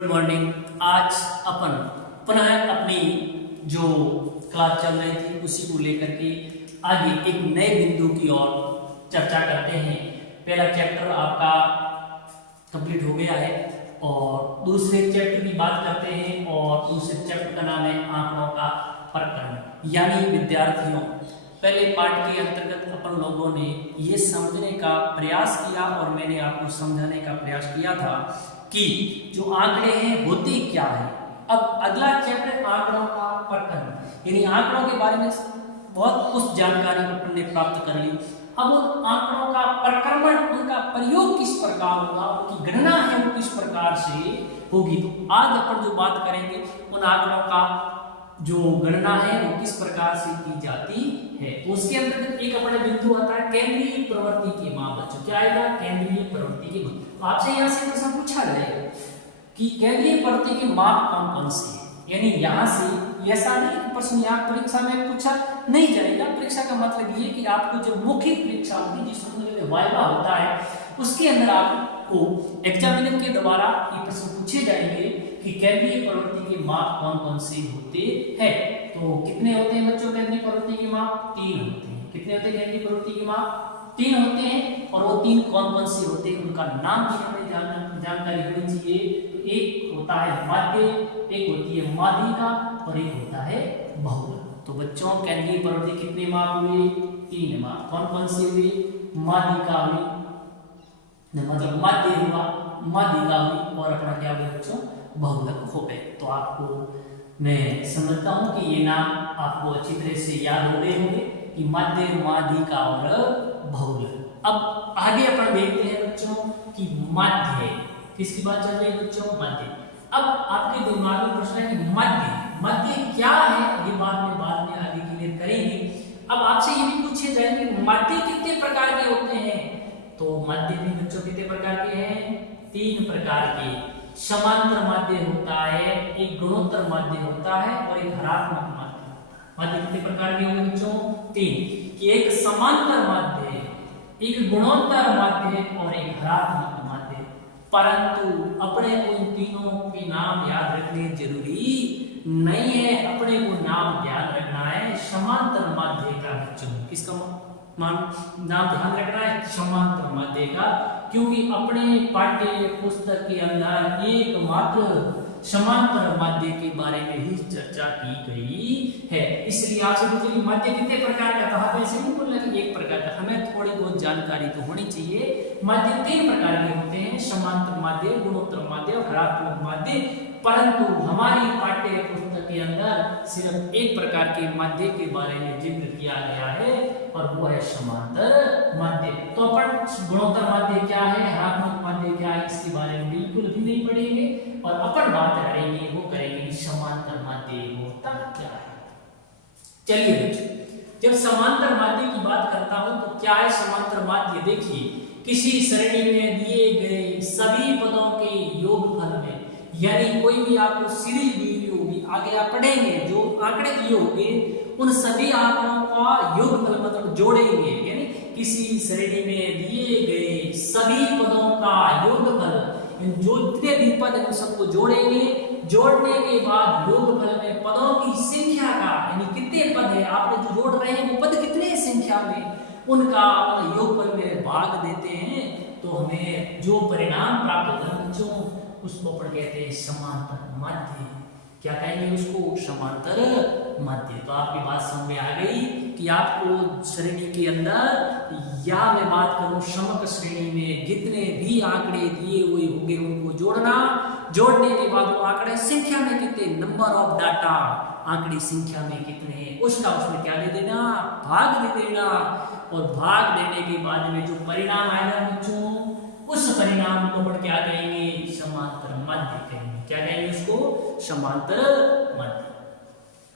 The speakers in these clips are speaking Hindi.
Good morning. आज अपन पुनः अपनी जो क्लास चल रही थी उसी को लेकर के आगे एक नए बिंदु की ओर चर्चा करते हैं। पहला चैप्टर आपका कंप्लीट हो गया है और दूसरे चैप्टर की बात करते हैं और दूसरे चैप्टर का नाम है आंकड़ों का प्रकरण यानी विद्यार्थियों। पहले पार्ट के अंतर्गत अपन लोगों ने ये समझने का प्रयास किया और मैंने आपको समझाने का प्रयास किया था कि जो आंकड़े हैं होते क्या है। अब अगला चैप्टर आंकड़ों का प्रकरण यानी आंकड़ों के बारे में बहुत कुछ जानकारी अपन ने प्राप्त कर ली। अब उन आंकड़ों का प्रक्रमण, उनका प्रयोग किस प्रकार होगा, उनकी गणना है वो किस प्रकार से होगी। तो आज अपन जो बात करेंगे उन आंकड़ों का जो गणना है वो किस प्रकार से की जाती है। तो उसके अंदर एक अपना बिंदु आता है केंद्रीय प्रवृत्ति के माप। बच्चों क्या आएगा? केंद्रीय प्रवृत्ति के माप। तो आपसे यहाँ से प्रश्न पूछा जाएगा कि केंद्रीय प्रवृत्ति के माप कौन कौन से हैं। यानी यहाँ से ऐसा नहीं कि प्रश्न यहाँ परीक्षा में पूछा नहीं जाएगा। परीक्षा का मतलब ये कि आपको जो मौखिक परीक्षा होगी जिसमें वाइवा होता है उसके अंदर आपको एग्जामिनर के द्वारा ये प्रश्न पूछे जाएंगे कि केंद्रीय प्रवृत्ति के माप कौन कौन से होते हैं। तो कितने होते हैं बच्चों केंद्रीय प्रवृत्ति के माप? 3 होते हैं। कितने होते हैं केंद्रीय प्रवृत्ति के माप? 3 होते हैं। और वो 3 कौन कौन से होते हैं उनका नाम भी हमें जानकारी होनी चाहिए। तो एक होता है माध्य, एक होती है माध्यिका और एक होता है बहुल। तो बच्चों केंद्रीय प्रवृत्ति कितने माप हुए? 3 माप। कौन कौन से हुए? माध्यिका हुई, मतलब माध्य हुआ, माध्यिका हुई और अपना क्या हुआ बच्चों? बहुलक हो गए। तो आपको मैं समझता हूं कि ये नाम आपको अच्छी तरह से याद हो गए होंगे कि माध्य, माध्यिका और बहुलक। अब आगे अपन देखते हैं बच्चों कि माध्य किसकी बात चल रही है बच्चों? माध्य। अब आपके दिमाग में प्रश्न है कि माध्य क्या है, ये बाद में आगे क्लियर करेंगे। अब आपसे ये भी पूछे जाएंगे माध्य कितने प्रकार के होते हैं। तो माध्य भी बच्चों कितने प्रकार के हैं? 3 प्रकार के। समांतर माध्य होता है, एक गुणोत्तर माध्य होता है और एक हरात्मक माध्य। माध्य कितने प्रकार के होंगे बच्चों? 3। कि एक समांतर माध्य, एक गुणोत्तर माध्य और एक हरात्मक माध्य। परंतु अपने को इन तीनों के नाम याद रखने जरूरी नहीं है। अपने को नाम ध्यान रखना है समांतर माध्य का बच्चों। किसका नाम ध्यान रखना है? समांतर माध्य का। क्योंकि अपने पाठ्य पुस्तक के अंदर एकमात्र समांतर माध्य के बारे में ही चर्चा की गई है। इसलिए आपसे पूछेंगे माध्य कितने प्रकार का था? आप ऐसे नहीं बोलना कि एक प्रकार का। हमें थोड़ी बहुत जानकारी तो होनी चाहिए। माध्य 3 प्रकार के होते हैं, समांतर माध्य, गुणोत्तर माध्य और हरात्मक माध्य। परंतु हमारी पाठ्य पुस्तक के अंदर सिर्फ एक प्रकार के माध्य के बारे में जिक्र किया गया है और वो है समांतर माध्य। तो अपन गुणोत्तर माध्य क्या है, हरात्मक माध्य क्या है, इसके बारे में बिल्कुल भी नहीं पढ़ेंगे और अपन बात करेंगे वो करेंगे समांतर माध्य होता क्या है। चलिए बच्चों, जब समांतर माध्य की बात करता हूं तो क्या है समांतर माध्य? देखिए, किसी श्रेणी में दिए गए सभी पदों के योगफल में, यानी कोई भी आपको सीरीज दी हुई होगी, आगे आप पढ़ेंगे जो आंकड़े दिए होंगे उन सभी आंकड़ों का योगफल मतलब जोड़ेंगे। यानी किसी श्रेणी में दिए गए सभी पदों का योगफल, जो जितने भी पद हैं उन सबको जोड़ेंगे। जोड़ने के बाद योगफल में पदों की संख्या का, यानी कितने पद है आपने जो जोड़ रहे हैं वो पद कितने संख्या में, उनका योगफल में भाग देते हैं तो हमें जो परिणाम प्राप्त होता है बच्चों उसको अपन कहते हैं समांतर माध्य। क्या कहेंगे उसको? समांतर माध्य। तो आपकी बात समझ में आ गई कि आपको श्रेणी के अंदर, या मैं बात करूं समग्र श्रेणी में जितने भी आंकड़े दिए हुए होंगे उनको जोड़ना। जोड़ने के बाद वो आंकड़े संख्या में कितने, नंबर ऑफ डाटा, आंकड़ी संख्या में कितने, उसका उसमें क्या दे देना? भाग दे देना। और भाग देने के बाद में जो परिणाम आएगा बच्चों उस परिणाम को अपन क्या कहेंगे? समांतर माध्य कहेंगे। क्या कहेंगे उसको? समांतर माध्य।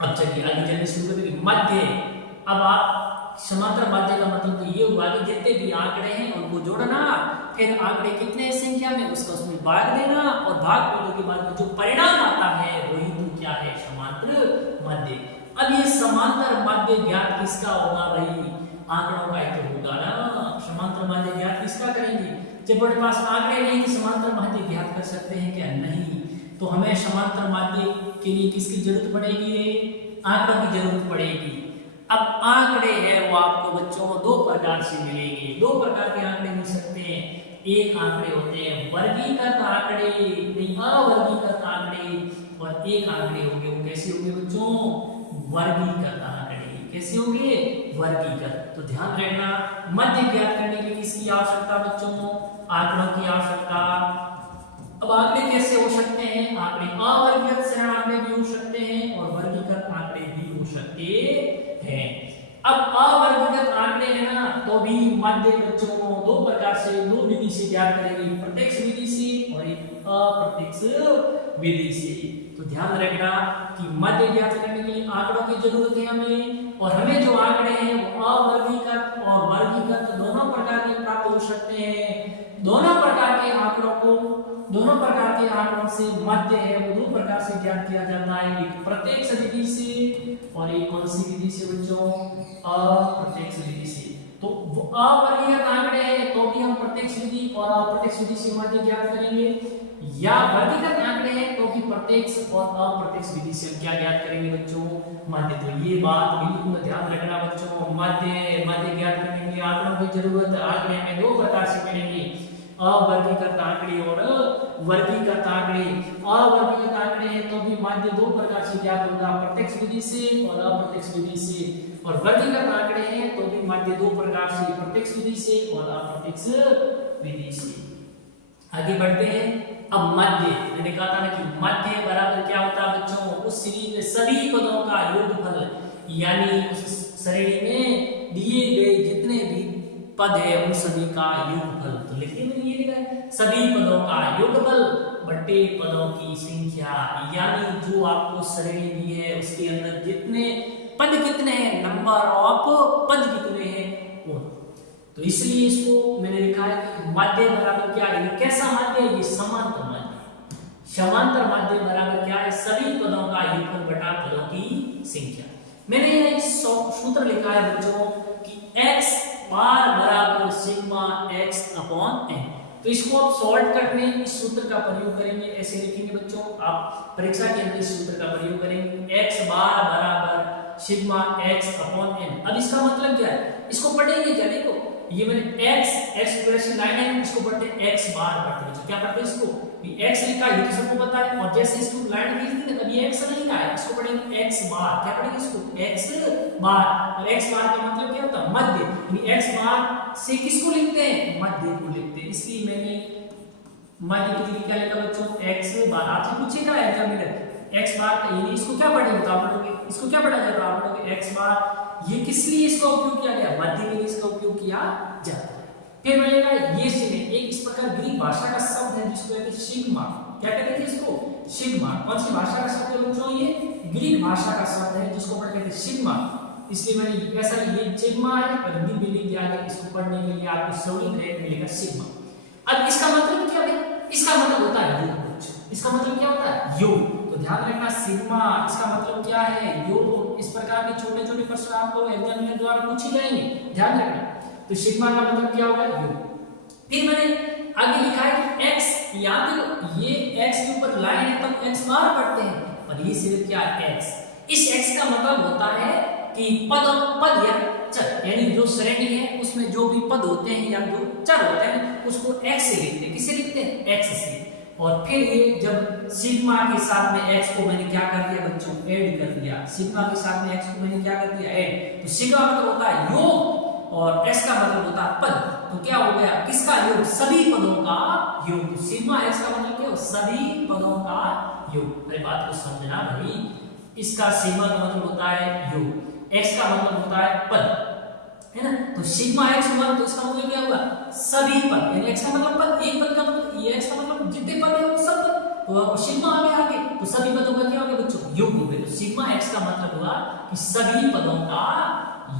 अब चलिए आगे चलने शुरू करते हैं। माध्य, अब आप समांतर माध्य का मतलब तो ये हुआ कि जितने भी आंकड़े हैं उनको जोड़ना, फिर आंकड़े कितने संख्या में उसका उसमें भाग देना और भाग देने के बाद जो परिणाम आता है वही तो क्या है? समांतर माध्य। अब ये समांतर माध्य ज्ञात किसका होगा भाई? आंकड़ों का ही तो होगा ना। समांतर माध्य ज्ञात किसका करेंगे? जब हमारे पास आंकड़े नहीं तो समांतर माध्य ज्ञात कर सकते हैं क्या? नहीं। तो हमें समांतर माध्य के लिए किसकी जरूरत पड़ेगी? आंकड़ों की जरूरत पड़ेगी। अब आंकड़े हैं वो आपको बच्चों दो प्रकार से मिलेंगे। दो प्रकार के आंकड़े मिल सकते हैं। एक आंकड़े होते हैं वर्गीकृत आंकड़े, अवर्गीकृत आंकड़े, और एक आंकड़े होंगे वो कैसे होंगे बच्चों? वर्गीकृत आंकड़े। कैसे होंगे? वर्गीकृत। तो ध्यान रखना, मध्य ज्ञात करने के लिए किसकी आवश्यकता बच्चों? आंकड़ों की आवश्यकता। अब आंकड़े कैसे हो सकते हैं? आंकड़े अवर्गीकृत सरण आंकड़े भी हो सकते हैं और वर्गीकृत आंकड़े भी हो सकते हैं। अब अवर्गीकृत आंकड़े है ना, तो भी माध्य बच्चों दो प्रकार से, दो विधि से ज्ञात करेंगे, प्रत्यक्ष विधि से और एक अप्रत्यक्ष विधि से। तो ध्यान रखना कि माध्य ज्ञात करने के लिए आंकड़ों की जरूरत है हमें, और हमें जो आंकड़े हैं वो अवर्गीकृत और वर्गीकृत दोनों प्रकार के प्राप्त हो सकते हैं। दोनों प्रकार के आंकड़ों को, दोनों प्रकार के आंकड़ों से माध्य है वो दो प्रकार से ज्ञात किया जाता है, एक प्रत्यक्ष विधि से और एक कौन सी विधि से बच्चों? अप्रत्यक्ष विधि से। तो वो अवर्गीकृत आंकड़े हैं तो भी हम प्रत्यक्ष विधि और अप्रत्यक्ष विधि से माध्य ज्ञात करेंगे, या वर्गीकृत आंकड़े हैं तो भी प्रत्यक्ष और अप्रत्यक्ष विधि से हम क्या ज्ञात करेंगे बच्चों? माध्य। तो ये बात बिल्कुल ध्यान रखना बच्चों, माध्य ज्ञात करने के लिए आंकड़ों की जरूरत। आंकड़े हमें दो प्रकार से मिलेंगे, अवर्गीकृत आंकड़े और वर्गीकृत आंकड़े। अवर्गीकृत आंकड़े हैं तो भी माध्य दो प्रकार से ज्ञात होगा, प्रत्यक्ष विधि से और अप्रत्यक्ष विधि से, और वर्गीकृत आंकड़े हैं तो भी माध्य दो प्रकार से, प्रत्यक्ष विधि से और अप्रत्यक्ष विधि से। आगे बढ़ते हैं। अब मध्य, मैंने कहा था ना कि मध्य बराबर क्या होता है बच्चों? उस श्रेणी में सभी पदों का योगफल, यानी उस श्रेणी में दिए गए जितने भी पद है उन सभी का योगफल। तो लिखने में ये लिखा है सभी पदों का योगफल बटे पदों की संख्या, यानी जो आपको श्रेणी दी है उसके अंदर जितने पद कितने हैं, नंबर ऑफ पद कितने हैं वो। तो इसलिए इसको मैंने लिखा है कि माध्य बराबर क्या है? कैसा माध्य है? ये समांतर माध्य। समांतर माध्य बराबर क्या है? सभी पदों का योगफल बटा पदों की संख्या। मैंने एक सूत्र लिखा है बच्चों कि x बार बराबर सिग्मा x अपॉन n। तो इसको आप सॉल्व करने इस सूत्र का प्रयोग करेंगे, ऐसे लिखेंगे बच्चों, आप परीक्षा के अंदर इस सूत्र का प्रयोग करेंगे, x बार बराबर सिग्मा x अपॉन n। अब इसका मतलब क्या है? इसको पढ़ेंगे क्या? देखो ये मैंने x प्लस लाइन है, इसको पढ़ते x बार पढ़ते हैं। क्या पढ़ते हैं इसको? ये x लिखा है, ये तो सबको पता है, और जैसे इसको लाइन खींच दी ना, कभी x नहीं लिखा है, इसको पढ़ेंगे x बार। क्या पढ़ेंगे इसको? x बार। और x बार का मतलब क्या होता है? मध्य। यानी x बार से किसको लिखते हैं? मध्य को लिखते हैं। इसलिए मैंने मध्य के लिए क्या लिखा बच्चों? x बार। आपसे पूछेगा एग्जाम में x बार का, यानी इसको क्या पढ़ेंगे? तो आप लोगों के इसको क्या पढ़ा जाएगा? आप लोगों के x बार। ये किस लिए इसका उपयोग किया गया? मध्य के लिए इसका उपयोग किया जाता है। फिर मिलेगा ये सिग्मा, एक इस प्रकार ग्रीक भाषा का शब्द है जिसको कहते हैं सिग्मा। क्या कहते थे इसको? सिग्मा। कौन सी भाषा का शब्द है बच्चों? ये ग्रीक भाषा का शब्द है जिसको कहते हैं सिग्मा। इसलिए मैंने ऐसा ये सिग्मा है और हिंदी में लिख दिया है, इसको पढ़ने के लिए आपको सही ग्रेड मिलेगा सिग्मा। अब इसका मतलब क्या है? इसका मतलब होता है योग। इसका मतलब क्या होता है? योग। तो ध्यान रखना सिग्मा इसका मतलब क्या है? योग। इस प्रकार के छोटे छोटे प्रश्न आपको एग्जाम में द्वारा पूछे जाएंगे, ध्यान रखना। तो सिग्मा का मतलब क्या होगा? योग। फिर मैंने आगे लिखा है कि x, याद है ये x के ऊपर लाइन है तो x बार पढ़ते हैं, और ये सिर्फ क्या है? x। इस x का मतलब होता है कि पद या चर, यानी जो श्रेणी है उसमें जो भी पद होते हैं या जो चर होते हैं उसको x से लिखते हैं। किससे लिखते हैं? x से। और फिर ये जब सिग्मा के साथ में x को मैंने क्या कर दिया बच्चों? ऐड कर दिया। सिग्मा के साथ में x को मैंने क्या कर दिया? ऐड। तो सिग्मा मतलब होता है योग और x का मतलब होता है पद। तो क्या हो गया? किसका योग? सभी पदों का योग। सिग्मा x का मतलब क्या है? सभी पदों का योग। अरे बात को समझना भाई, इसका सिग्मा का मतलब होता है योग, x का मतलब होता है पद, है ना। तो सिग्मा x हुआ तो इसका मतलब क्या होगा? सभी पद। यानी x का मतलब पद, एक पद का मतलब ये x का मतलब जितने पद है वो सब पद। तो सिग्मा आगे तो सभी पदों का क्या हो गया बच्चों? योग हो गया। तो सिग्मा x का मतलब हुआ कि सभी पदों का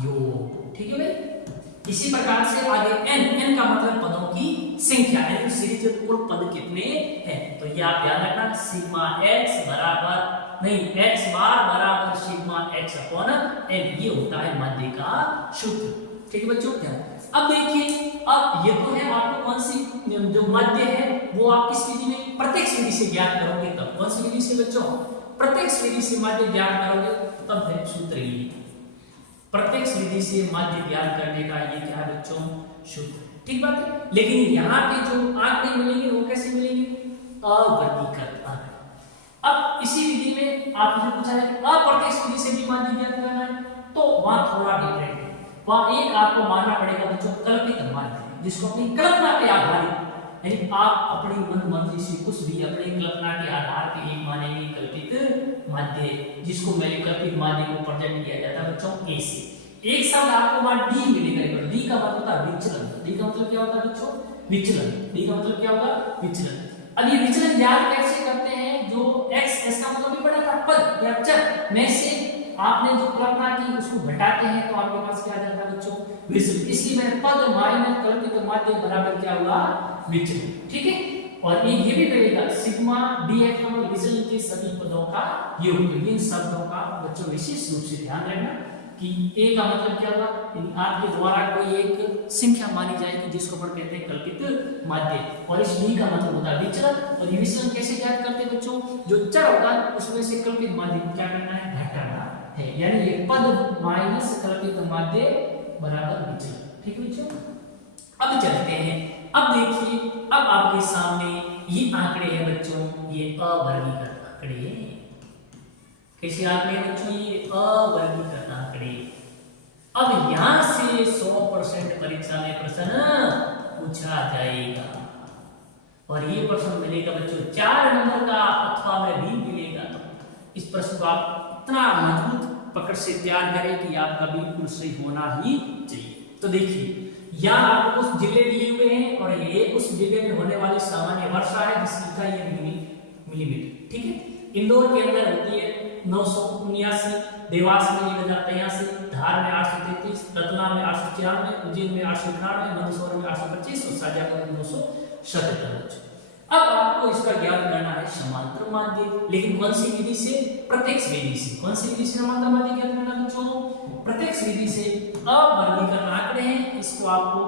योग। ठीक है भाई। इसी प्रकार से आगे n का मतलब पदों की संख्या, यानी सीरीज में कुल पद कितने हैं। तो ये आप ध्यान रखना, सिग्मा x बराबर नहीं x बार बराबर सिग्मा x अपॉन n, ये होता है माध्य का सूत्र। ठीक है बच्चों, ध्यान अब देखिए, अब ये तो है आपको कौन सी जो माध्य है वो आप किस विधि में प्रत्यक्ष विधि से ज्ञात करोगे, तब कौन सी विधि से बच्चों, प्रत्यक्ष विधि से माध्य ज्ञात करोगे, तब है सूत्र ये प्रत्यक्ष विधि से माध्य ज्ञात करने का ये क्या है बच्चों, सूत्र। ठीक बात है। लेकिन यहाँ पे जो आंकड़े मिलेंगे वो कैसे मिलेंगे, अवर्गीकृत आंकड़े। अब इसी विधि में आपसे पूछा है कि अप्रत्यक्ष विधि से भी माध्य ज्ञात करना है, तो वहां थोड़ा डिफरेंट है। वहां एक आपको मानना पड़ेगा बच्चों कल्पित माध्य, जिसको अपनी कल्पना पे आधारित, यानी आप अपनी मन मर्जी से कुछ भी अपनी कल्पना के आधार पे एक मानेंगे कल्पित माध्य, जिसको मैंने कल्पित माध्य को प्रेजेंट किया जाता है बच्चों ए से। एक शब्द आपको वहां डी मिलेगा, डी का मतलब होता है विचलन। डी का मतलब क्या होता है बच्चों, विचलन। डी का मतलब क्या होगा, विचलन। अब ये विचलन ज्ञात कैसे करते हैं, जो x, इसका मतलब भी पड़ा था पद या चर में से आपने जो कल्पना की उसको घटाते हैं तो आपके पास क्या आ जाता है बच्चों, विचलन। इसलिए मैंने पद माइनस कल्पित माध्य बराबर क्या हुआ, विचलन। ठीक है। और ये भी मिलेगा सिग्मा dx का मतलब विचलन के सभी पदों का योग। तो इन शब्दों का बच्चों विशेष रूप से ध्यान रखना कि a का मतलब क्या होगा, आपके द्वारा कोई एक संख्या मानी जाएगी जिसको अपन कहते हैं कल्पित माध्य, और इस b का मतलब होता है विचलन। और ये विचलन कैसे ज्ञात करते हैं बच्चों, जो चर होगा उसमें से कल्पित माध्य को क्या करना है, घटाना है, यानी ये पद माइनस कल्पित माध्य बराबर विचलन। ठीक है बच्चों। अब चलते हैं, अब देखिए, अब आपके सामने ये आंकड़े हैं बच्चों, ये अवर्गीकृत आंकड़े हैं। कैसे आंकड़े हैं बच्चों, ये अवर्गीकृत आंकड़े। अब यहां से 100% परीक्षा में प्रश्न पूछा जाएगा, और ये प्रश्न मिलेगा बच्चों 4 नंबर का, अथवा में भी मिलेगा। इस प्रश्न को आप इतना मजबूत पकड़ से तैयार करें कि आपका बिल्कुल सही होना ही चाहिए। तो देखिए, यहाँ आपको कुछ जिले दिए हुए हैं, और ये उस जिले में होने वाली सामान्य वर्षा है जिसकी इकाई है मिलीमीटर। ठीक है। इंदौर के अंदर होती है 979, देवास में 1083, धार में 833, रतलाम में 894, उज्जैन में 891, मंदसौर में 825 और शाजापुर में 977। अब आपको इसका ज्ञात करना है समांतर माध्य, लेकिन कौन सी विधि से, प्रत्यक्ष विधि से। कौन सी विधि से समांतर माध्य ज्ञात करना है बच्चों, प्रत्यक्ष विधि से। अवर्गीकृत आंकड़े हैं, इसको आपको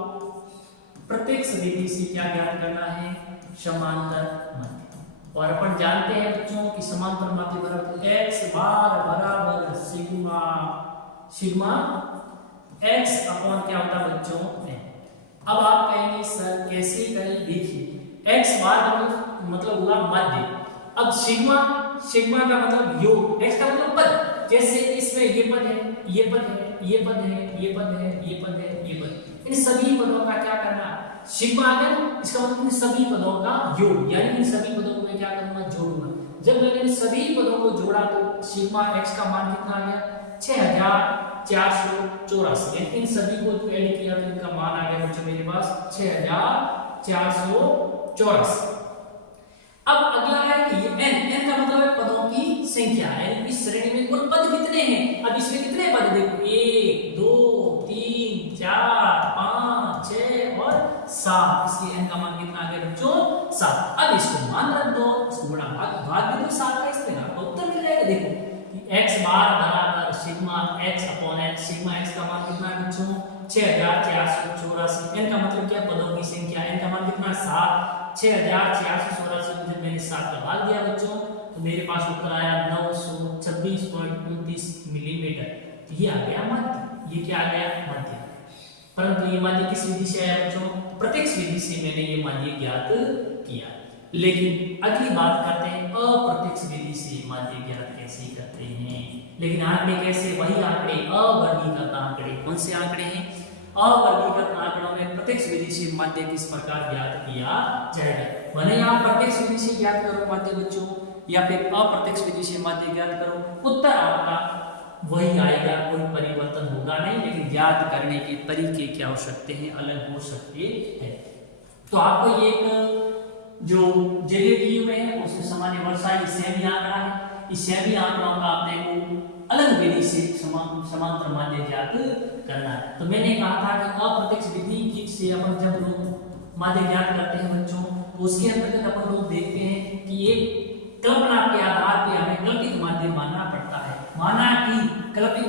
प्रत्यक्ष विधि से क्या ज्ञात करना है, समांतर माध्य। और अपन जानते हैं बच्चों कि समांतर माध्य बराबर x बार बराबर सिग्मा, सिग्मा x अपॉन क्या होता है बच्चों, अब आप कहेंगे सर कैसे करें, देखिए x बार का मतलब हुआ माध्य। अब सिग्मा, सिग्मा का मतलब योग, x का मतलब पद। जैसे इसमें ये पद है, ये पद है, ये पद है, ये पद है, ये पद है, ये पद, इन सभी पदों का क्या करना, सिग्मा है, इसका मतलब इन सभी पदों का योग, यानी इन सभी पदों को मैं क्या करूंगा, जोड़ूंगा। जब मैंने इन सभी पदों को जोड़ा तो सिग्मा x का मान कितना आ गया, 6484। इन सभी को ऐड किया तो इनका मान आ गया बच्चों मेरे पास 6484। अब अगला है कि ये n का मतलब है पदों की संख्या, यानी इस श्रेणी में कुल पद कितने हैं। अब इसमें कितने पद देखो, 1 2 3 4 5 6 और 7, इसलिए n का मान कितना आ गया बच्चों, 7। अब इसको मान रख दो, इसको बड़ा भाग दे दो 7 का, इसमें आपको उत्तर मिल जाएगा। देखो x बार बराबर sigma x upon n, sigma x का मान कितना है बच्चों, 6484। n का मतलब क्या, पदों की संख्या, n का मान कितना, 7। 6484 में जब मैंने 7 का भाग दिया बच्चों तो मेरे पास उत्तर आया 926.29 मिलीमीटर। ये आ गया माध्य, ये क्या आ गया, माध्य। परंतु ये माध्य किस विधि से आया बच्चों, प्रत्यक्ष विधि से मैंने ये माध्य ज्ञात किया। लेकिन अगली बात करते हैं अप्रत्यक्ष विधि से माध्य ज्ञात कैसे करते हैं। लेकिन आंकड़े कैसे, वही आंकड़े, अवर्गीकृत आंकड़े। कौन से आंकड़े हैं, अवर्गीकृत आंकड़ों में प्रत्यक्ष विधि से माध्य किस प्रकार ज्ञात किया जाएगा। भले आप प्रत्यक्ष विधि से ज्ञात करो माध्य बच्चों, या फिर अप्रत्यक्ष विधि से माध्य ज्ञात करो, उत्तर आपका वही आएगा, कोई परिवर्तन होगा नहीं। लेकिन ज्ञात करने के तरीके क्या हो सकते हैं, अलग हो सकते हैं। तो आपको एक जो जगह दिए हुए हैं उसमें सामान्य वर्षा, ये सेमी आंकड़ा है, इस सेमी आंकड़ों का आपने को अलग विधि से समांतर माध्य ज्ञात करना है। तो मैंने कहा था कि अप्रत्यक्ष विधि से अपन जब लोग माध्य ज्ञात करते हैं बच्चों, तो उसके अंतर्गत अपन लोग देखते हैं कि एक कल्पना के आधार पर हमें कल्पित माध्य मानना पड़ता है। माना कि कल्पित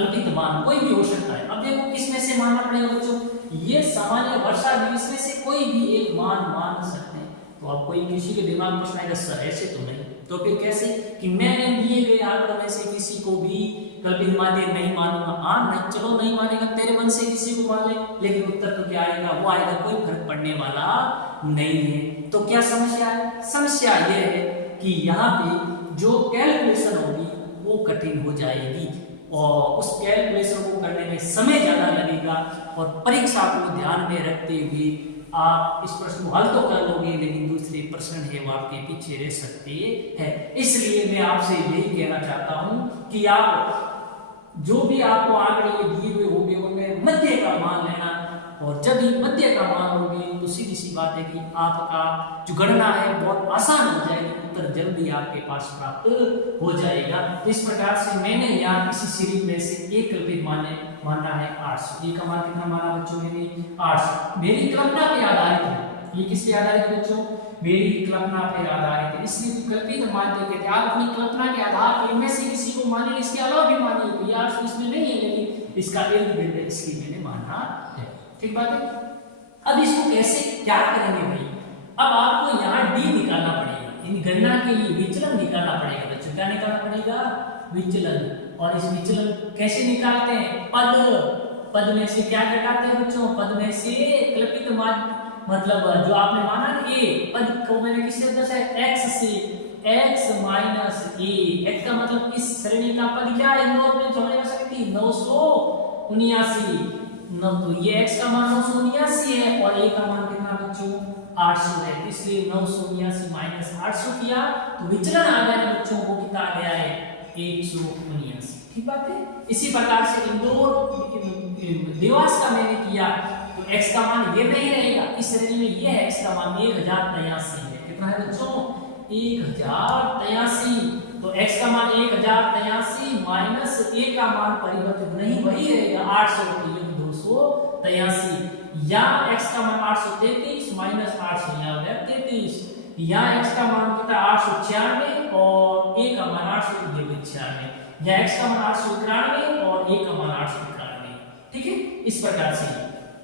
कल्पित मान कोई भी हो सकता है। अब देखो किस में से मानना पड़ेगा बच्चों, ये सामान्य वर्षा दिवस में से कोई भी एक मान मान सकते हैं। तो आप कोई किसी के दिमाग में प्रश्न आएगा सर ऐसे तो नहीं, तो फिर कैसे कि मैंने दिए गए आंकड़ों में से किसी को भी कल्पित मान नहीं मानूंगा। हाँ नहीं, चलो नहीं मानेगा, तेरे मन से किसी को मान ले, लेकिन उत्तर तो क्या आएगा, वो आएगा, कोई फर्क पड़ने वाला नहीं है। तो क्या समस्या है, समस्या ये है कि यहाँ पे जो कैलकुलेशन होगी वो कठिन हो जाएगी और उस कैलकुलेशन को करने में समय ज्यादा लगेगा और परीक्षा को ध्यान में रखते हुए आप इस प्रश्न को हल तो कर लोगे, लेकिन दूसरे प्रश्न है वो आपके पीछे रह सकते हैं। इसलिए मैं आपसे यही कहना चाहता हूं कि आप जो भी आपको आंकड़े दिए हुए होंगे उनमें मध्य का मान लेना, और जब ही मध्य का मान होगी तो सीधी सी बात है कि आपका जो गणना है बहुत आसान हो जाएगी, उत्तर जल्दी आपके पास प्राप्त हो जाएगा। तो इस प्रकार से मैंने यहाँ इसी सीरीज में से एक कल्पित मानना है 800। ये का मान कितना माना बच्चों मैंने 800, मेरी कल्पना पे आधारित है। ये किस पे आधारित है बच्चों, मेरी कल्पना पे आधारित है, इसलिए तो कल्पित मानते कहते हैं। आप अपनी कल्पना के आधार पर इनमें से किसी को मानिए, इसके अलावा भी मानिए, तो यार इसमें नहीं है, लेकिन इसका इर्द गिर्द इसलिए मैंने माना है। ठीक बात है। अब इसको कैसे क्या करेंगे भाई, अब आपको यहाँ डी निकालना पड़ेगा, इन गणना के लिए विचलन निकालना पड़ेगा बच्चों। क्या निकालना पड़ेगा, विचलन। और इस विचलन कैसे निकालते हैं, पद में से क्या घटाते हैं बच्चों, पद में से कल्पित मान, मतलब जो आपने माना ना ए, पद को मैंने किससे दर्शाया, एक्स से, x माइनस ए। एक्स का मतलब इस श्रेणी का पद क्या है, इन में जोड़ा जा सकती 979, तो ये x का मान 979 है और a का मान कितना बच्चों 800 है, इसलिए 979 माइनस 800 किया तो विचलन आ गया बच्चों को कितना आ गया है 179। ठीक बात है। इसी प्रकार से इंदौर देवास का मैंने किया तो x का मान ये नहीं रहेगा, इस श्रेणी में ये है, x का मान 1083 है। कितना है बच्चों 1083, तो x का मान 1083 माइनस a का मान परिवर्तित नहीं वही रहेगा 800 के 283, या x का मान 833 माइनस 800 यहाँ हो गया 33, या x का मान कितना 896 और a का मान 896, या x का मान 891 और a का मान 891। ठीक है, इस प्रकार से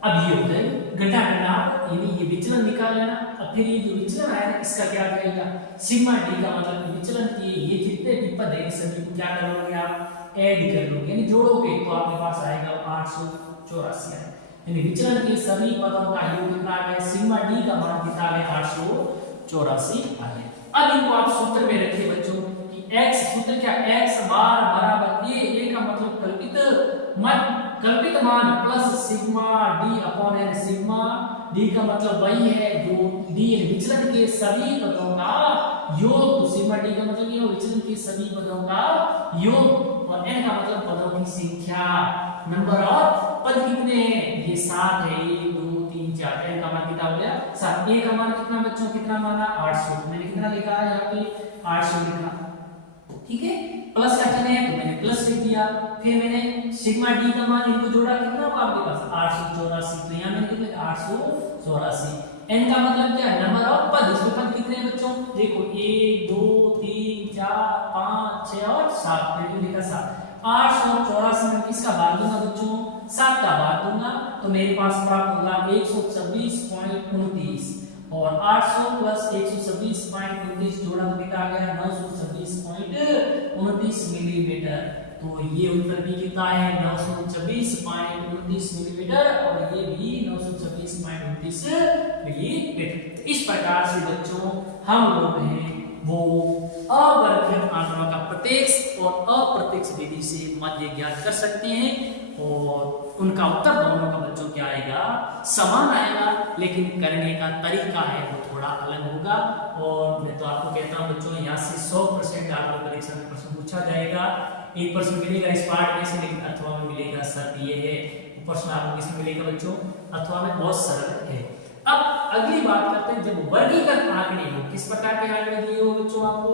अब ये हो जाएगा घटा करना, यानी ये विचलन निकाल लेना। अब फिर ये जो विचलन आया है इसका क्या करेगा, सिग्मा डी का मतलब विचलन की ये जितने भी पद है सभी को क्या कर लोगे आप ऐड कर लोगे, यानी जोड़ोगे तो आपके पास आएगा 884 है, यानी विचलन के सभी पदों का योग कितना आ गया, सिग्मा डी का मान कितना आ गया 884 आ गया। अब इनको आप सूत्र में रखिए बच्चों कि x सूत्र क्या, x बार बराबर a का मतलब कल्पित मान plus sigma D upon N, sigma D का मतलब वही है जो डी विचलन के सभी पदों का योग, तो सिग्मा डी का मतलब ये विचलन के सभी पदों का योग, और एन का मतलब पदों की संख्या, नंबर ऑफ पद कितने हैं, ये 7 है, 1 2 3 4, एन का मान कितना हो गया 7, ए का मान कितना बच्चों कितना माना 800, मैंने कितना लिखा है यहाँ पे 800 लिखा। ठीक है, प्लस का चिन्ह है तो मैंने प्लस लिख दिया, फिर मैंने सिग्मा डी का मान इनको जोड़ा कितना हुआ आपके पास 884, तो यहाँ मैंने कितना 884। एन का मतलब क्या है, नंबर ऑफ पद, इसमें पद कितने हैं बच्चों देखो 1 2 3 4 5 6 और 7, मैंने लिखा 7। 884 में किसका भाग दूंगा बच्चों 7 का भाग दूंगा तो मेरे पास प्राप्त होगा 126.29, और 800 प्लस 126.29 जोड़ा तो कितना आ गया 926.29 मिलीमीटर, तो ये उत्तर भी कितना है 926.29 मिलीमीटर और ये भी 926.29 मिलीमीटर। इस प्रकार से बच्चों हम लोग हैं वो अवर्गीकृत आंकड़ों का प्रत्यक्ष और अप्रत्यक्ष विधि से मध्य ज्ञात कर सकते हैं, और उनका उत्तर दोनों का बच्चों क्या आएगा समान आएगा, लेकिन करने का तरीका है वो थोड़ा अलग होगा। और मैं तो आपको कहता हूँ बच्चों यहाँ से 100% आपको परीक्षा में प्रश्न पूछा जाएगा, 1% मिलेगा इस पार्ट में से, लेकिन अथवा में मिलेगा सर ये है प्रश्न आपको किसमें मिलेगा बच्चों अथवा में, बहुत सरल है। अब अगली बात करते हैं जब वर्गीकृत आंकड़े हो, किस प्रकार के आंकड़े दिए हो बच्चों आपको,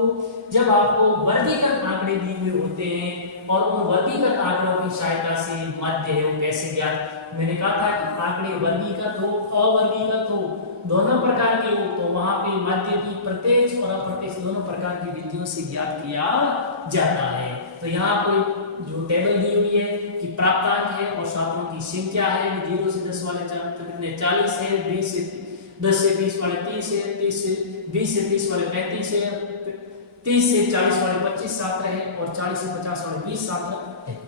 जब आपको वर्गीकृत आंकड़े दिए हुए होते हैं और उन वर्गीकृत आंकड़ों की सहायता से मध्य है वो कैसे ज्ञात, मैंने कहा था कि आंकड़े वर्गीकृत हो अवर्गीकृत हो दोनों प्रकार के हो तो वहां पे माध्य की प्रत्यक्ष और अप्रत्यक्ष दोनों प्रकार की विधियों से ज्ञात किया जाता है। तो यहाँ पे जो टेबल दी हुई है कि प्राप्तांक है और छात्रों की संख्या है 0 से 10 वाले छात्र कितने 40 है, 10 से 20 वाले 30 है, 20 से 30 वाले 35 है, 30 से 40 वाले 25 छात्र है और 40 से 50 वाले 20 छात्र है।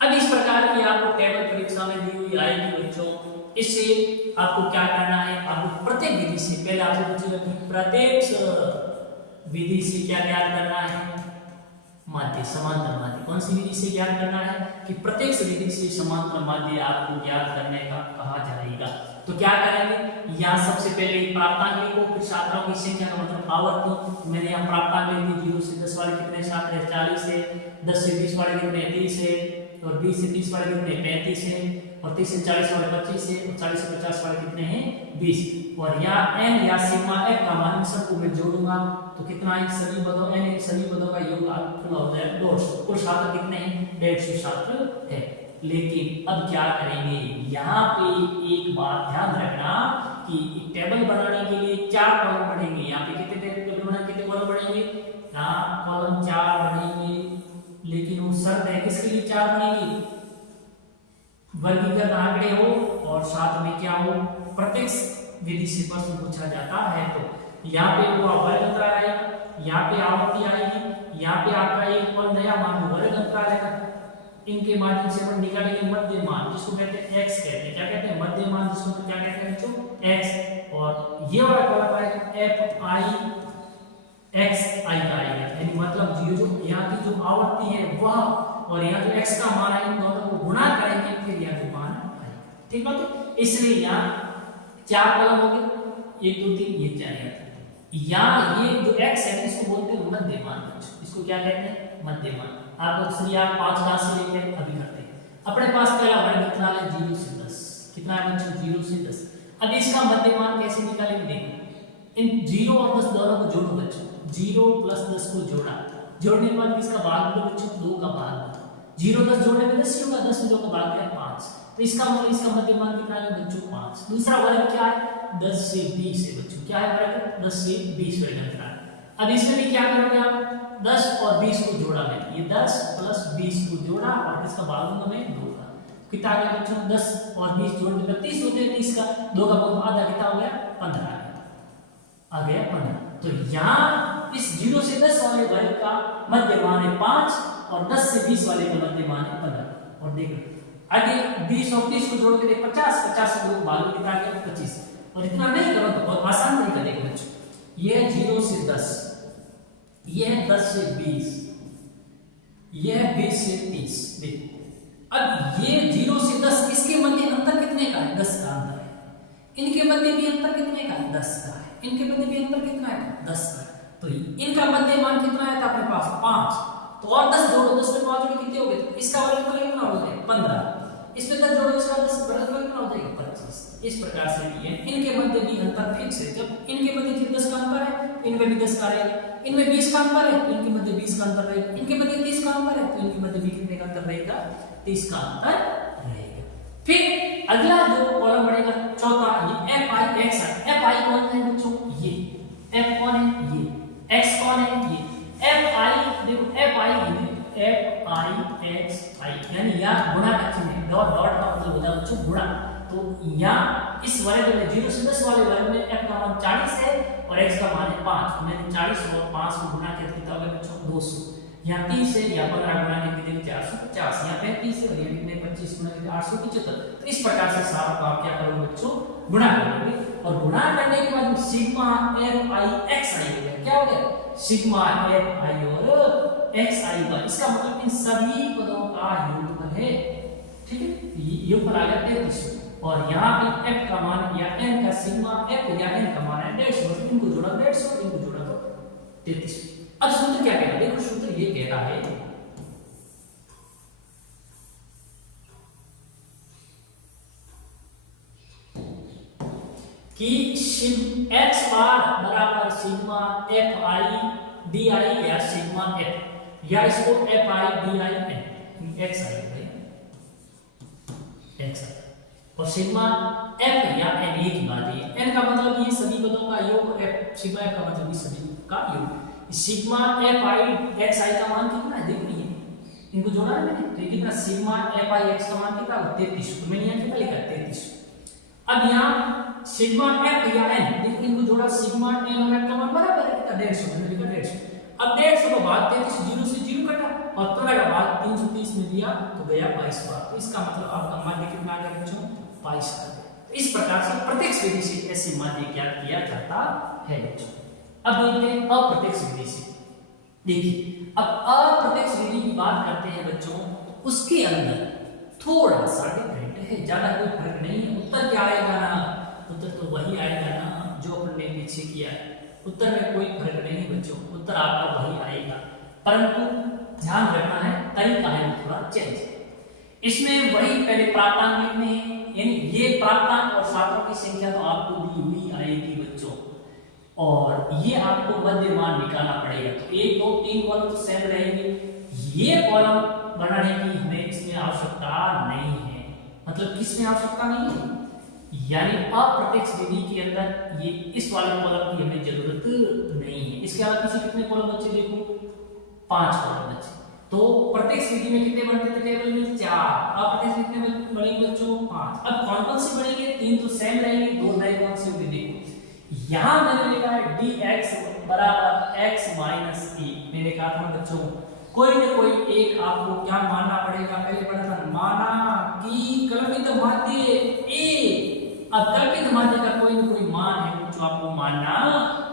अब इस प्रकार की आपको टेबल परीक्षा में दी हुई आएगी बच्चों। इससे आपको क्या करना है, आपको प्रत्येक विधि से पहले आपसे पूछेगा कि प्रत्यक्ष विधि से क्या ज्ञात करना है, माध्य समांतर माध्य। कौन सी विधि से ज्ञात करना है कि प्रत्यक्ष विधि से समांतर माध्य आपको ज्ञात करने का कहा जाएगा। तो क्या करेंगे, यहाँ सबसे पहले प्राप्तांक लिखो, फिर छात्रों की संख्या का मतलब आवर्ती। मैंने यहाँ प्राप्तांक लिख दी 0 से 10 वाले कितने छात्र है 40 है, 10 से 20 वाले कितने 30 है और 20 से 30 वाले कितने 35 है और 30 से 40 वाले 25 है और 40 से 50 वाले कितने हैं 20। और यहाँ n या सिग्मा f का मान इन सबको मैं जोड़ूंगा तो कितना है, सभी पदों n सभी पदों का योग पूरा हो जाए 150। कुल छात्र कितने हैं 150 छात्र है। लेकिन अब क्या करेंगे, यहाँ पे एक बात ध्यान रखना कि एक टेबल बनाने के लिए 4 कॉलम बढ़ेंगे। यहाँ पे कितने टेबल बनाने कितने कॉलम बढ़ेंगे, यहाँ कॉलम 4 बढ़ेंगे। लेकिन वो शर्त है किसके लिए 4 बनेगी, वर्गीकृत आंकड़े हो और साथ में क्या हो, प्रत्यक्ष विधि से प्रश्न पूछा जाता है। तो यहाँ पे वो वर्ग अंतराल आएगा, यहाँ पे आवर्ती आएगी, यहाँ पे आपका एक और नया मान वर्ग अंतराल आएगा। इनके माध्यम से हम निकालेंगे मध्य मान, जिसको कहते हैं x कहते हैं। क्या कहते हैं, मध्य मान, जिसको क्या कहते हैं बच्चों x। और ये वाला कॉलम आएगा f i x i का आएगा, यानी मतलब जो यहाँ की जो आवर्ती है वह और यहाँ जो x का मान है इन दोनों को गुणा करेंगे फिर यहाँ जो मान आएगा। ठीक है, तो इसलिए यहाँ 4 कॉलम हो गए, 1 2 3 ये 4। यहाँ ये जो x है इसको बोलते हैं मध्य मान। इसको क्या कहते हैं, मध्य मान। आप अक्सर यहाँ 5 क्लास से लेते हैं, अभी करते हैं। अपने पास पहला वर्ग अंतराल है 0 से 10, कितना है बच्चों 0 से 10। अब इसका मध्य मान कैसे निकालेंगे, देखो इन 0 और 10 दोनों को जोड़ो बच्चों, 0 प्लस 10 को जोड़ा, जोड़ने के बाद किसका भाग दो बच्चों, 2 का भाग दो। 0 10 जोड़ने में 10 होगा, 10 में 2 का भाग गया 5। तो इसका मतलब इसका मध्य मान कितना है बच्चों 5। दूसरा वर्ग क्या है 10 से 20 है बच्चों, क्या है वर्ग 10 से 20 वर्ग अंतराल। अब इसमें भी क्या करोगे आप, 10 और 20 को जोड़ा मैंने, ये 10 प्लस 20 को जोड़ा और किसका भाग दूंगा मैं 2 का। कितना आ गया बच्चों 10 और 20 जोड़ देंगे 30 होते हैं, 30 का 2 का भाग आधा कितना हो गया 15 आ गया 15। तो यहाँ इस 0 से 10 वाले वर्ग का मध्य मान है 5 और 10 से 20 वाले का मध्य मान है 15। और देखो आगे 20 और 30 को जोड़ के 50, 50 से 2 भाग कितना आ गया 25। और इतना नहीं करो तो बहुत आसान तरीका देखो बच्चों, ये 0 से 10, ये है 10 से 20, ये है 20 से 30। देखो अब ये 0 से 10 इसके मध्य अंतर कितने का है 10 का अंतर है, इनके मध्य भी अंतर कितने का है 10 का है, इनके मध्य भी अंतर कितना है 10 का है। तो इनका मध्य मान कितना है अपने पास 5, तो और 10 जोड़ो, 10 में 5 जोड़ो कितने हो गए, तो इसका वर्ग कितना हो गया 15, इसमें 10 जोड़ो इसका 10 वर्ग कितना हो जाएगा 25। इस प्रकार से भी है, इनके मध्य भी अंतर फिक्स है। जब इनके मध्य 10 का अंतर है इनमें भी 10 का रहेगा, इनमें 20 का अंतर है तो इनके मध्य 20 का अंतर रहेगा, इनके मध्य 30 का अंतर है तो इनके मध्य भी कितने का अंतर रहेगा 30 का अंतर रहेगा। फिर अगला जो कॉलम बढ़ेगा चौथा, ये f i x i। f i कौन है बच्चों, ये f कौन है, ये x कौन है, ये f i। देखो f i x i यानी यहाँ गुणा का चिन्ह है, डॉट डॉट का मतलब होता है बच्चों गुणा। तो यहाँ इस वर्ग में 0 से 10 वाले वर्ग में f का मान 40 है और x का मान है 5। मैंने 40 और 5 को गुणा किया कितना होगा बच्चों 200। यहाँ 30 है, यहाँ 15 गुणा करके 450, यहाँ 35 है और यहाँ कितने 25 गुणा करके 875। तो इस प्रकार से सारा आप क्या करोगे बच्चों गुणा करोगे, और गुणा करने के बाद sigma f i x i हो गया। क्या हो गया सिग्मा f i और x i y, इसका मतलब इन सभी पदों का योगफल है। ठीक है, योगफल आ गया 33। और यहाँ पे f का मान या n का सिग्मा f या n का मान है 150, इनको जोड़ा 150, इनको जोड़ा तो 33। अब सूत्र क्या कह रहा है, देखो सूत्र ये कह रहा है कि x बार बराबर sigma f i d i या सिग्मा f, या इसको f i d i n x i x i। और सिग्मा एफ या एन एक ही बात है। एन का मतलब ये सभी पदों का योग और एफ सिग्मा एफ का मतलब ये सभी का योग। सिग्मा एफ आई एक्स आई का मान कितना है देखिए, इनको जोड़ा है मैंने, तो ये कितना सिग्मा एफ आई एक्स का मान कितना 33, तो मैंने यहाँ कितना लिखा 33। अब यहाँ सिग्मा एफ या एन देखिए, इनको जोड़ा सिग्मा एन और एफ का मान बराबर है कितना 150, मैंने लिखा 150। अब 150 का भाग 33, 0 से 0 कटा और 13 का भाग 330 में दिया तो गया 22 बार, तो इसका मतलब आपका माध्य कितना आ गया बच्चों 22 आ गया। तो इस प्रकार से प्रत्यक्ष विधि से ऐसे माध्य ज्ञात किया जाता है बच्चों। अब देखते हैं अप्रत्यक्ष विधि से। देखिए अब अप्रत्यक्ष विधि की बात करते हैं बच्चों, उसके अंदर थोड़ा सा डिफरेंट है, ज्यादा कोई फर्क नहीं है। उत्तर क्या आएगा ना, उत्तर तो वही आएगा ना जो अपन ने पीछे किया है, उत्तर में कोई फर्क नहीं बच्चों, उत्तर आपका वही आएगा, परंतु ध्यान रखना है तरीका है थोड़ा चेंज। इसमें वही पहले प्राप्तांक लिखने हैं, यानी ये प्राप्तांक और छात्रों की संख्या तो आपको दी हुई आएगी बच्चों, और ये आपको मध्य मान निकालना पड़ेगा। तो 1 2 3 कॉलम तो सेम रहेंगे, ये कॉलम बनाने की हमें इसमें आवश्यकता नहीं है। मतलब किसमें आवश्यकता नहीं है, यानी अप्रत्यक्ष विधि के अंदर ये इस वाले कॉलम की हमें जरूरत नहीं है। इसके अलावा किसी कितने कॉलम बचे देखो 5 कॉलम बचे। तो प्रत्यक्ष विधि में कितने बनते थे टेबल में 4, अप्रत्यक्ष कितने बनेंगे बच्चों 5। अब कौन कौन से बनेंगे, 3 तो सेम रहेंगे, 2 नए कौन से होंगे देखो। यहां मैंने लिखा है dx बराबर x माइनस a, मैंने कहा था बच्चों कोई ना कोई एक आपको क्या मानना पड़ेगा, पहले पढ़ा था माना कि कल्पित माध्य a। अब कल्पित माध्य का कोई ना कोई मान है जो आपको मानना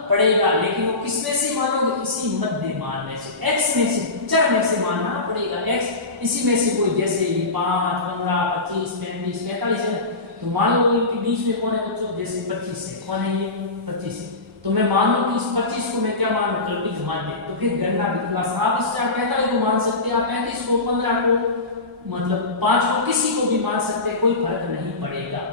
पड़ेगा, लेकिन वो किसमें से मानोगे, इसी मध्य मान में से, x में से, चर में से मानना पड़ेगा। x इसी में से कोई, जैसे ये 5 15 25 35 45 है, तो मान लो इनके बीच में कौन है बच्चों, जैसे 25 है, कौन है ये 25 है, तो मैं मानूं कि इस 25 को मैं क्या मानूं कल्पित माध्य, तो फिर गणना विधि का आप इस 45 को मान सकते हैं, आप 35 को 15 को मतलब 5 को किसी को भी मान सकते हैं, कोई फर्क नहीं पड़ेगा।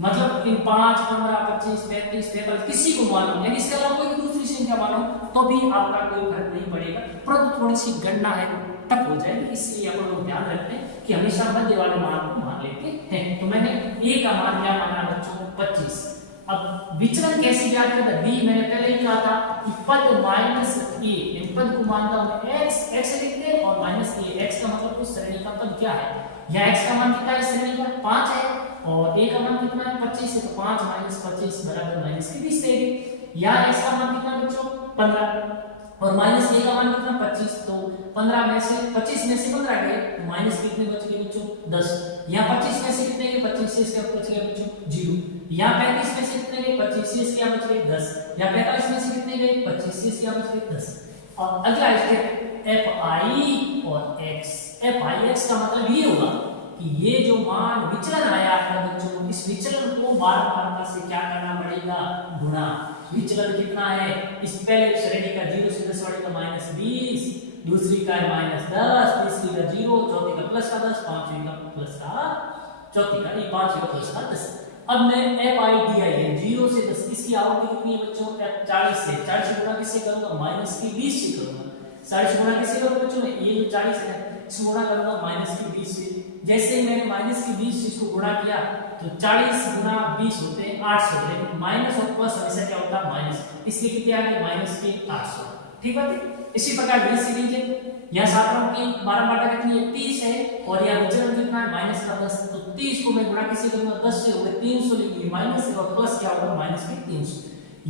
मतलब इन 5 15 25 35 43 किसी को मानो, यानी इसके अलावा कोई दूसरी संख्या मानो तो भी आपका कोई फर्क नहीं पड़ेगा, परंतु थोड़ी सी गणना है तब हो जाएगी। इसलिए अपन लोग ध्यान रखते हैं कि हमेशा मध्य वाले मान को मान लेते हैं। तो मैंने a का मान क्या माना बच्चों 25। अब विचलन कैसे ज्ञात करना, b मैंने पहले ही कहा था कि पद माइनस a, इन पद को मानता हूं x लिखते हैं और माइनस a, x का मतलब उस श्रेणी का पद क्या है, यहाँ x का मान कितना है, श्रेणी का 5 है और a का मान कितना है 25 है, तो 5 माइनस 25 बराबर माइनस की 20 देगी। यहाँ x का मान कितना बच्चों 15 और माइनस a का मान कितना 25, तो 15 में से 25 में से 15 गए तो माइनस कितने बच गए बच्चों 10। यहाँ 25 में से कितने गए 25 से इसका बच गया बच्चों 0। यहाँ 35 में से कितने गए 25 से इसका बच गए 10। यहाँ 45 में से कितने गए 25 से इसका बच गए 10। और अगला स्टेप एफ आई और एक्स। एफ आई एक्स का मतलब ये होगा कि ये जो मान विचलन आया है बच्चों, इस विचलन को बार से क्या करना पड़ेगा गुणा। विचलन कितना है, इस पहले श्रेणी का 0 से 10 वाले का माइनस 20, दूसरी का है माइनस 10, तीसरी का 0, चौथी का प्लस का 10, पांचवी का प्लस का, चौथी का नहीं पांचवी का प्लस का 10। अब मैं एफ आई डी आई है 0 से 10, इसकी आवृत्ति कितनी है बच्चों 40 से, 40 से गुणा किससे करूंगा माइनस की 20 से करूंगा। 40 से गुणा किससे करूंगा बच्चों, ये जो 40 है इसको गुणा करूंगा माइनस की 20 से। जैसे ही मैंने माइनस की 20 से इसको गुणा किया तो 40 गुणा 20 होते हैं 800, लेकिन माइनस और प्लस हमेशा क्या होता है माइनस, इसलिए कितने आ गए माइनस के 800। ठीक बात है। इसी प्रकार बीच से लीजिए, यहाँ छात्रों की बारंबारता कितनी है 30 है और यहाँ विचलन कितना है माइनस का 10, तो 30 को मैं गुणा किससे करूंगा 10 से, हो गए 300 लिखिए माइनस से और प्लस क्या होगा माइनस के 300।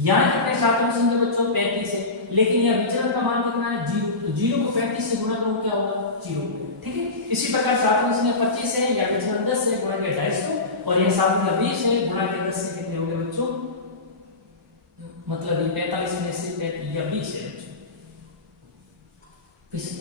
यहाँ कितने छात्रों संख्या बच्चों 35 है, लेकिन यहाँ विचलन का मान कितना है 0, तो 0 को 35 से गुणा करो क्या होगा 0। ठीक है। इसी प्रकार छात्रों संख्या 25 है, या विचलन 10 से गुणा के 250 और यह छात्रों का 20 है गुणा के 10 से कितने हो गए बच्चों, मतलब ये 45 में से 20 है बच्चों,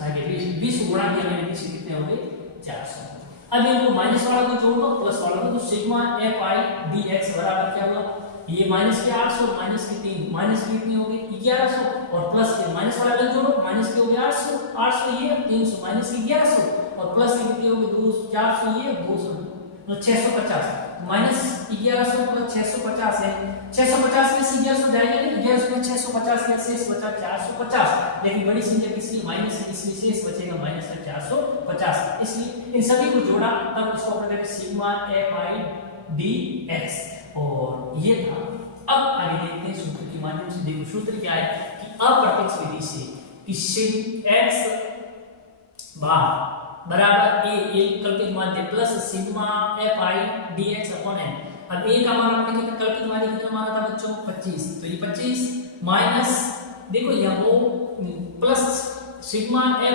आगे 20 गुणा किया मैंने किसी कितने हो गए 400। अब इनको माइनस वाला को जोड़ो प्लस वाला को, तो sigma F I D x बराबर क्या होगा, ये माइनस के 800 माइनस के 3, माइनस की कितनी हो गई 1100 और प्लस के माइनस वाला अलग जोड़ो, माइनस के हो गए 800, 800 ये 300 माइनस की 1100 और प्लस की कितनी हो गई 200, 400 ये 200 तो 650, माइनस 1100 प्लस 650 है, 650 में से 1100 जाएगा नहीं, 1100 में 650 का शेष बचा 450, लेकिन बड़ी संख्या किसकी माइनस है, इसलिए शेष बचेगा माइनस का 450। इसलिए इन सभी को जोड़ा तब इसको अपन कहते हैं सिग्मा एफ आई dx और ये था। अब आगे देखते हैं सूत्र के माध्यम से। देखो सूत्र क्या है कि अप्रत्यक्ष विधि से कि सिग x बार बराबर a कल्पित माध्य plus sigma fi dx upon n। अब a का मान हमने कितना कल्पित माध्य कितना माना था बच्चों 25, तो ये 25 माइनस देखो यहाँ वो plus sigma fi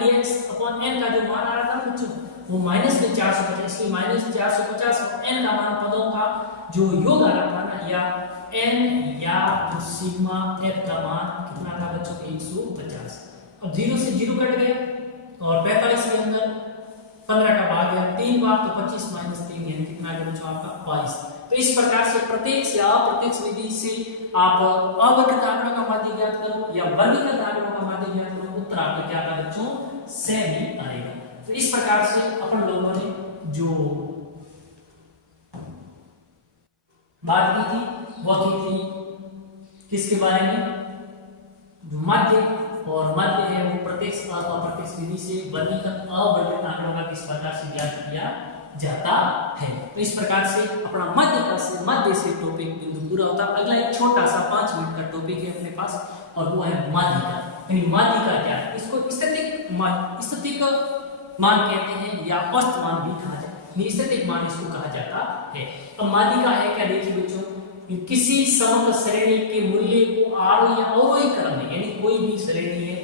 dx upon n का जो मान आ रहा था बच्चों वो माइनस में 450, इसलिए माइनस 450 और n का मान पदों का जो योग आ रहा था ना या n या तो सिग्मा f का मान कितना था बच्चों 150। अब 0 से 0 कट गए और 45 के अंदर 15 का भाग गया 3 बार तो 25 माइनस 3 यानी कितना है बच्चों आपका 22। तो इस प्रकार से प्रत्यक्ष या अप्रत्यक्ष विधि से आप अवर्गित आंकड़ों का माध्य ज्ञात करो या वर्गीकृत आंकड़ों का माध्य ज्ञात करो, उत्तर आपका क्या आएगा बच्चों सही आएगा। तो इस प्रकार से अपन लोगों ने जो बात की थी वो की थी किसके बारे में, जो माध्य और माध्य है वो प्रत्यक्ष और अप्रत्यक्ष विधि से वर्गीकृत अवर्गित आंकड़ों का किस प्रकार से ज्ञात किया जाता है। तो इस प्रकार से अपना मध्य से टॉपिक बिंदु पूरा होता है। अगला एक छोटा सा 5 मिनट का टॉपिक है अपने पास और वो है माध्यिका। यानी माध्यिका क्या है, इसको स्थितिक मान कहते हैं या औसत मान भी कहा जाता है। स्थितिक मान इसको कहा जाता है। अब माध्यिका है क्या, देखिए बच्चों किसी समग्र श्रेणी के मूल्य को आरोही या अवरोही क्रम में, यानी कोई भी श्रेणी है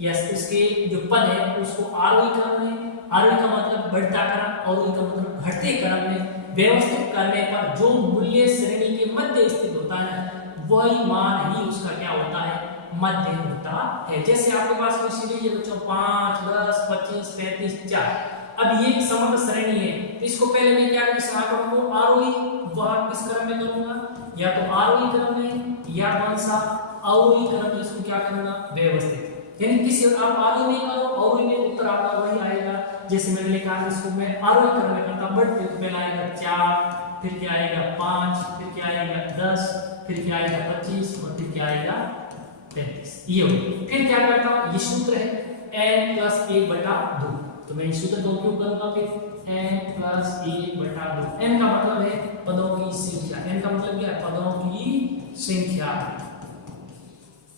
या उसके जो पद है उसको आरोही क्रम में, आरोही का मतलब बढ़ता क्रम, अवरोही का मतलब घटते क्रम में व्यवस्थित करने पर जो मूल्य श्रेणी के मध्य स्थित होता है वही मान ही उसका क्या होता है, मध्य होता है। जैसे आपके पास कोई सीरीज है बच्चों 5, 10, 25, 35, 4। अब ये समग्र श्रेणी है तो इसको पहले मैं क्या इस आंकड़ों को आरोही व इस क्रम में करूंगा, या तो आरोही क्रम में या कौन सा अवरोही क्रम में इसको क्या करूंगा व्यवस्थित। यानी किसी आप आरोही में करो अवरोही में उत्तर आपका वही आएगा। जैसे मैंने लिखा है इसको मैं आरोही क्रम में करता बढ़ते तो पहला आएगा 4, फिर क्या आएगा 5, फिर क्या आएगा 10, फिर क्या आएगा 25 और फिर क्या आएगा 35। ये हो फिर क्या करता हूं, ये सूत्र है n + 1/2। तो मैं इस सूत्र का उपयोग करूंगा फिर n + 1/2। n का मतलब है पदों की संख्या, n का मतलब क्या है पदों की संख्या।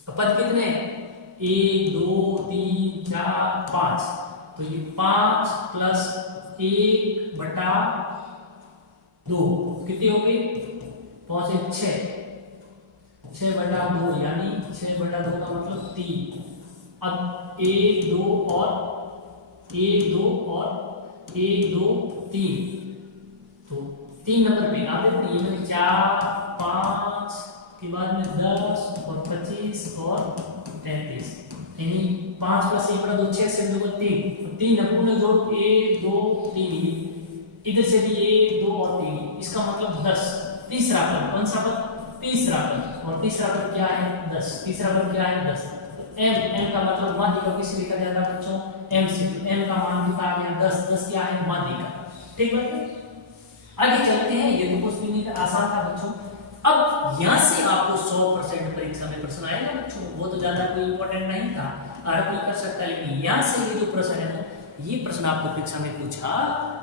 पद कितने 1 2 3 4 5, तो ये 5 + 1/2 कितनी हो गई, पहुंचे 6/2 यानी 6/2 का मतलब 3। अब 1 2 और 1 2 और 1 2 3, तो 3 नंबर पे आप देखते हैं मैंने 4 5 के बाद में 10 और 25 और 33, यानी 5 + 1/2 6 से 2 3, 3 पूर्ण जोड़ 1 2 3, इधर से भी 1 2 और 3, इसका मतलब 10। तीसरा पद कौन सा पद, तीसरा पद, और तीसरा पद क्या है 10, तीसरा पद क्या है 10। m का मतलब माध्यिका किसे लिखा जाता है बच्चों m से, m का मान लिखा गया 10, 10 क्या है माध्यिका। ठीक है, आगे चलते हैं। ये तो कुछ भी नहीं था, आसान था बच्चों। अब यहां से आपको 100% परीक्षा में प्रश्न आएगा बच्चों, वो तो ज्यादा कोई इंपॉर्टेंट नहीं था, हर कोई कर सकता है, लेकिन यहां से ये जो प्रश्न है ये प्रश्न आपको परीक्षा में पूछा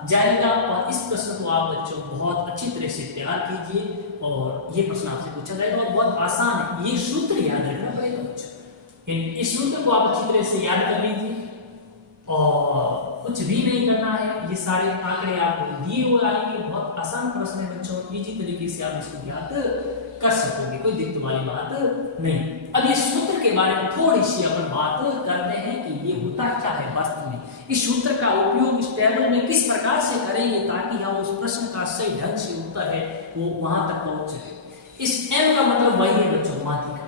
जाएगा और इस प्रश्न को आप बच्चों बहुत अच्छी तरह से तैयार कीजिए और ये प्रश्न आपसे पूछा जाएगा और बहुत आसान है। ये सूत्र याद रखना पड़ेगा बच्चों, इस सूत्र को आप अच्छी तरह से याद कर लीजिए और कुछ भी नहीं करना है। ये सारे आंकड़े आपको दिए हुए आएंगे, बहुत आसान प्रश्न है बच्चों, इजी तरीके से आप इसको याद कर सकोगे, कोई दिक्कत वाली बात नहीं। अब इस सूत्र के बारे में थोड़ी सी अपन बात करते हैं कि ये होता क्या है वास्तव में। इस सूत्र का उपयोग इस टेबल में किस प्रकार से करेंगे ताकि हम उस प्रश्न का सही ढंग से उत्तर है वो वहां तक पहुंच सके। इस m का मतलब वही है बच्चों माध्यिका।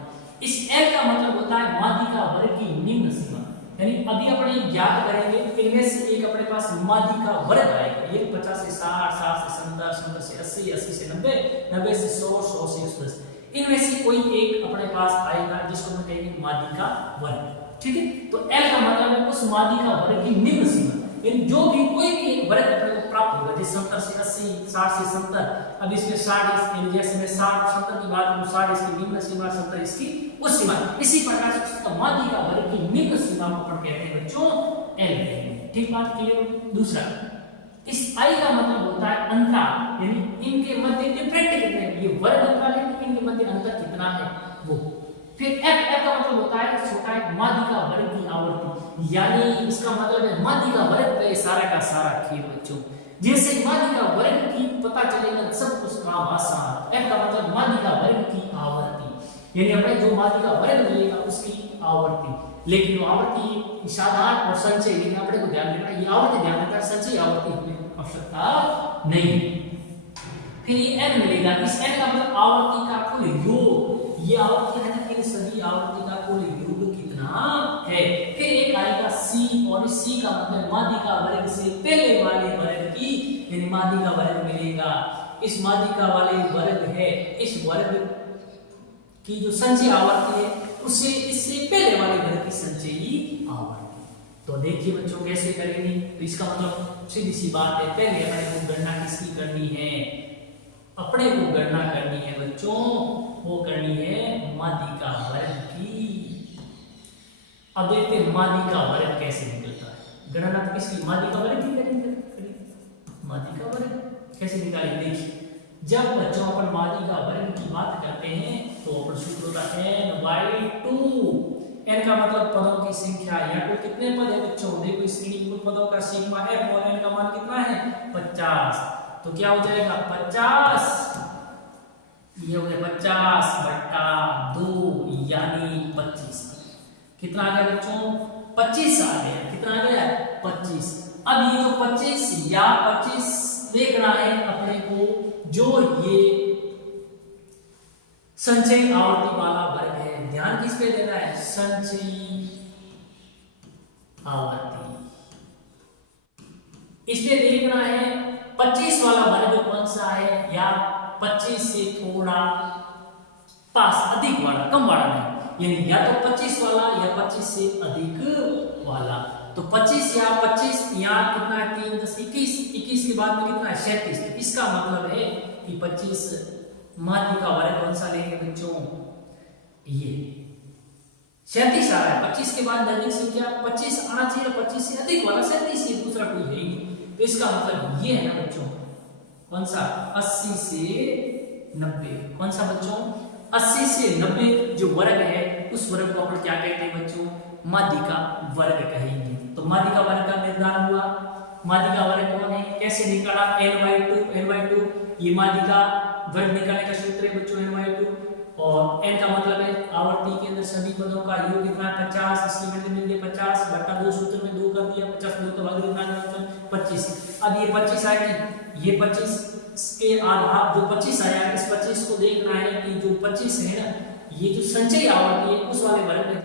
इस l का मतलब होता है माध्यिका वर्ग की निम्न सीमा, यानी अभी अपने ज्ञात करेंगे इनमें से एक अपने पास माध्यिका वर्ग आएगा। ये 50 से 60, 60 से 70, 70 से 80, 80 से 90, 90 से 100, 100 से 110, इनमें से कोई एक अपने पास आएगा जिसको हम कहेंगे माध्यिका वर्ग। ठीक है, तो L का मतलब है उस माध्यिका वर्ग की निम्न सीमा, यानी जो भी कोई भी एक वर्ग अपने को प्राप्त होगा, जैसे 70 से 80, 60 से 70, अब इसमें 60 जैसे मैं 60 70 की बात करूं, 60 इसकी निम्न सीमा, 70 इसकी उच्च सीमा, इसी प्रकार से उसका माध्यिका वर्ग की निम्न सीमा को अपन कहते हैं बच्चों L। ठीक बात क्लियर। दूसरा, इस आई का मतलब होता है अंतराल, यानी इनके मध्य डिफरेंट कितने, ये वर्ग अंतराल है, इनके मध्य अंतर कितना है वो। फिर एफ का मतलब होता है छोटा है माध्यिका वर्ग की आवर्ती, यानी इसका मतलब है माध्यिका वर्ग पे सारा का सारा खेल बच्चों। जैसे माध्यिका वर्ग की पता चलेगा सब कुछ काम आसान। एफ का मतलब माध्यिका वर्ग की आवर्ती, यानी हमें जो माध्यिका वर्ग मिलेगा उसकी आवर्ती। लेकिन वो आवर्ती साधारण और संचय, लेकिन अपने को ध्यान रखना ये आवर्ती ध्यान रखना, संचय आवर्ती हमें आवश्यकता नहीं। फिर ये n मिलेगा, इस n का मतलब आवर्ती का कुल योग, ये आवर्ती है कि सभी आवर्ती का कुल योग कितना है। फिर एक आएगा c, और इस c का मतलब माध्यिका वर्ग से पहले वाले वर्ग की, यानी माध्यिका वर्ग मिलेगा। इस माध्यिका वाले वर्ग है, इस वर्ग की जो संचयी आवर्ती है उससे इससे पहले वाले वर्ग की संचयी आवर्ती। तो देखिए बच्चों कैसे करेंगे, तो इसका मतलब सीधी सी बात है, पहले अपने को गणना किसकी करनी है, अपने को गणना करनी है बच्चों, वो करनी है माध्यिका वर्ग की। अब देखते हैं माध्यिका वर्ग कैसे निकलता है। गणना तो किसकी, माध्यिका वर्ग की करेंगे। माध्यिका वर्ग कैसे निकालेंगे, देखिए जब बच्चों अपन माध्यिका वर्ग की बात करते हैं तो अपन सूत्र होता है n/2। n का मतलब पदों की संख्या, या कुल कितने पद है बच्चों, देखो इस श्रेणी कुल पदों का सिग्मा f और n का मान कितना है 50। तो क्या हो जाएगा 50, ये हो गया 50/2 यानी 25। कितना आ गया बच्चों 25 आ गया, कितना आ गया 25। अब ये जो 25 या 25 देखना है अपने को, जो ये संचयी आवर्ती वाला वर्ग है, ध्यान किस पे देना है, संचयी आवर्ती, इस पे देखना है 25 वाला वर्ग कौन सा है, या 25 से थोड़ा पास अधिक वाला, कम वाला नहीं, यानी या तो 25 वाला या 25 से अधिक वाला। तो 25 या 25 यहाँ कितना है 3 10 21, 21 के बाद में कितना है 37। तो इसका मतलब है कि 25 माध्यिका वर्ग कौन सा लेंगे बच्चों, ये 37 आ रहा है। 25 के बाद नजदीक संख्या 25 आना चाहिए, 25 से अधिक वाला 37 ही, दूसरा कोई है ही नहीं। तो इसका मतलब ये है ना बच्चों, कौन सा 80 से 90, कौन सा बच्चों 80 से 90 जो वर्ग है उस वर्ग को अपन क्या कहते हैं बच्चों, माध्यिका वर्ग कहेंगे। तो माध्यिका वर्ग का निर्धारण हुआ, माध्यिका वर्ग कौन है, कैसे निकाला n/2, ये माध्यिका वर्ग निकालने का सूत्र है बच्चों n/2, और n का मतलब है आवर्ती के अंदर सभी पदों का योग कितना है 50, इसलिए मैंने मिल गया 50/2, सूत्र में 2 कर दिया, 50 2 तो भाग कितना है बच्चों 25। अब ये 25 आएगी, ये 25 के आधार जो 25 आया, इस 25 को देखना है कि जो 25 है ना, ये जो संचयी आवर्ती है उस वाले वर्ग में